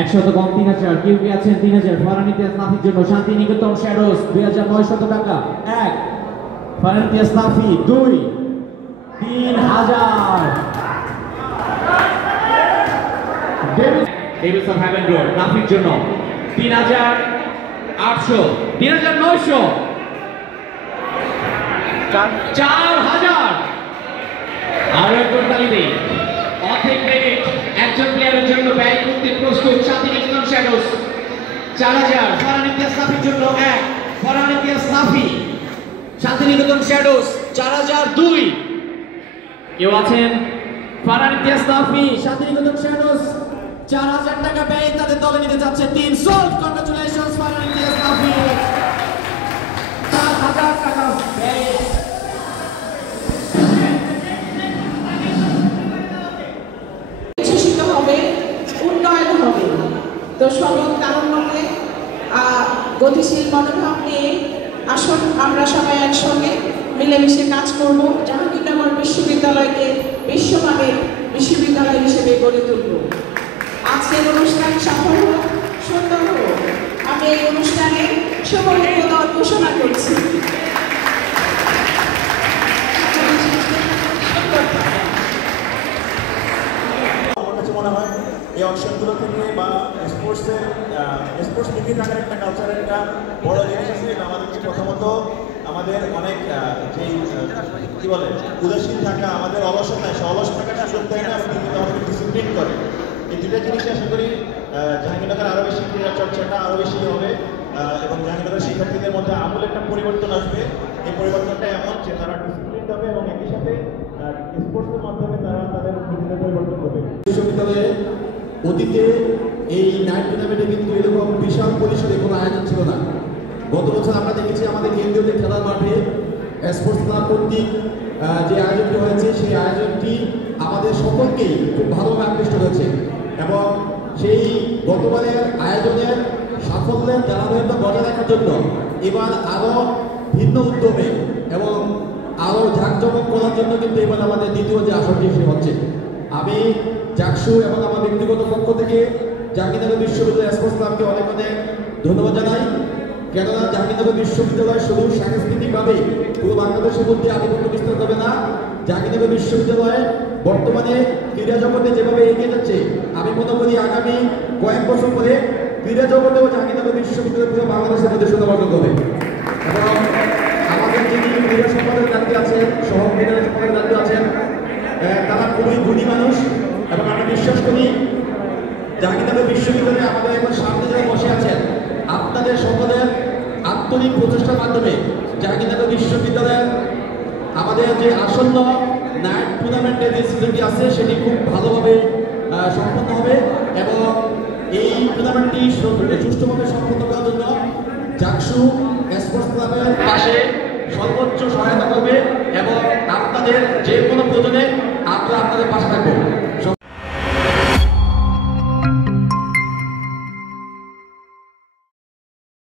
100 কম 3000, কেউ কি আছেন 3000? ফরহান ইমতিয়াজ নাফির জন্য শান্তিনিকেতন শ্যাডোজ 2900 টাকা। 1 Farhan Imtiaz Nafi, 2 3000 Davis of heaven road নাফির জন্য 3800, 3900, 4000। আরো একবার তালি দেই। অর্ধেক মিনিট একজন প্লেয়ারের জন্য ব্যয় করতে প্রস্তুত শান্তিনিকেতন শ্যাডোজ। 4000 ফরহান ইমতিয়াজ নাফির জন্য। 1 ফরহান ইমতিয়াজ নাফি, শান্তিনিকেতন শ্যাডোজ 4002। কেউ আছেন? ফরহান ইমতিয়াজ নাফি, শান্তিনিকেতন শ্যাডোজ 4000 টাকা ব্যয় তাদের দলে নিতে যাচ্ছে 3 সোল্ড। কংগ্রাচুলেশনস ফরহান ইমতিয়াজ নাফি, 4000 টাকা ব্যয়। উন্নয়ন হবে। তো সবল তারুণ্যকে গতিশীল মনোভাব নিয়ে আসুন আমরা সবাই একসঙ্গে মিলেমিশে কাজ করব, জাহাঙ্গীরনগর বিশ্ববিদ্যালয়কে বিশ্বমানের বিশ্ববিদ্যালয় হিসেবে গড়ে তুলব। আজকের অনুষ্ঠান সফল হোক, সুন্দর হোক। আমি এই অনুষ্ঠানে সকল উদ্বোধন ঘোষণা করছি। মনে হয় এই অপশনগুলো থেকে বা স্পোর্টস লিগে থাকার একটা কালচারের একটা বড় জিনিস আছে। আমাদের প্রথমত আমাদের অনেক যেই কী বলে উদাসীন থাকা, আমাদের অলসতায় অলস থাকাটা আসলে দেয় না, কিন্তু আমাদের ডিসিপ্লিন করে। এই দুটো জিনিস আশা করি জাহাঙ্গীরনগর আরও বেশি ক্রীড়া চর্চাটা আরও বেশি হবে এবং জাহাঙ্গীরনগরের শিক্ষার্থীদের মধ্যে আমূল একটা পরিবর্তন আসবে। এই পরিবর্তনটা এমন যে তারা ডিসিপ্লিন হবে এবং একই সাথে স্পোর্টসের মাধ্যমে তারা তাদের নিজেদের পরিবর্তন করবে। বিশ্ববিদ্যালয়ে অতীতে এই নাইট টুর্নামেন্টে কিন্তু এরকম বিশাল পরিসরে কোনো আয়োজন ছিল না। গত বছর আমরা দেখেছি আমাদের কেন্দ্রীয় যে খেলার মাঠে স্পোর্টস ক্লাব কর্তৃক যে আয়োজনটি হয়েছে, সেই আয়োজনটি আমাদের সকলকেই খুব ভালোভাবে আকৃষ্ট হয়েছে এবং সেই গতবারের আয়োজনের সাফল্যের ধারাবাহিকতা বজায় রাখার জন্য এবার আরও ভিন্ন উদ্যমে এবং আরও ঝাঁকজমক করার জন্য কিন্তু এবার আমাদের দ্বিতীয় যে আসনটি সে হচ্ছে। আমি জাকসু এবং আমার ব্যক্তিগত পক্ষ থেকে জাহাঙ্গীরনগর বিশ্ববিদ্যালয় স্পোর্টস ক্লাবকে অনেক অনেক ধন্যবাদ জানাই। কেননা জাহাঙ্গীরনগর বিশ্ববিদ্যালয় শুধু সাংস্কৃতিকভাবে পুরো বাংলাদেশের মধ্যে আধিপত্য বিস্তার করবে না, জাহাঙ্গীরনগর বিশ্ববিদ্যালয়ে বর্তমানে ক্রীড়া জগতে যেভাবে এগিয়ে যাচ্ছে, আমি মনে করি আগামী কয়েক বছর পরে ক্রীড়া জগতেও জাহাঙ্গীরনগর বিশ্ববিদ্যালয় পুরো বাংলাদেশের মধ্যে সুনাম অর্জন করবে। এবং আমাদের যিনি ক্রীড়া সম্পাদক দায়িত্বে আছেন, সহ ক্রীড়া সম্পাদক দায়িত্বে আছেন, তারা খুবই গুণী মানুষ এবং আমি বিশ্বাস করি জাহাঙ্গীরনগর বিশ্ববিদ্যালয়ে আমাদের এখন সামনে যারা বসে আছেন, আপনাদের সকলের আন্তরিক প্রচেষ্টার মাধ্যমে জাহাঙ্গীরনগর বিশ্ববিদ্যালয়ের আমাদের যে আসন্ন নাইট টুর্নামেন্টের যে সিজনটি আছে সেটি খুব ভালোভাবে সম্পন্ন হবে এবং এই টুর্নামেন্টটি সুষ্ঠুভাবে সম্পন্ন করার জন্য জাকসু স্পোর্টস ক্লাবের পাশে সর্বোচ্চ সহায়তা করবে এবং আপনাদের যে কোনো প্রয়োজনে আমরা আপনাদের পাশে থাকবো।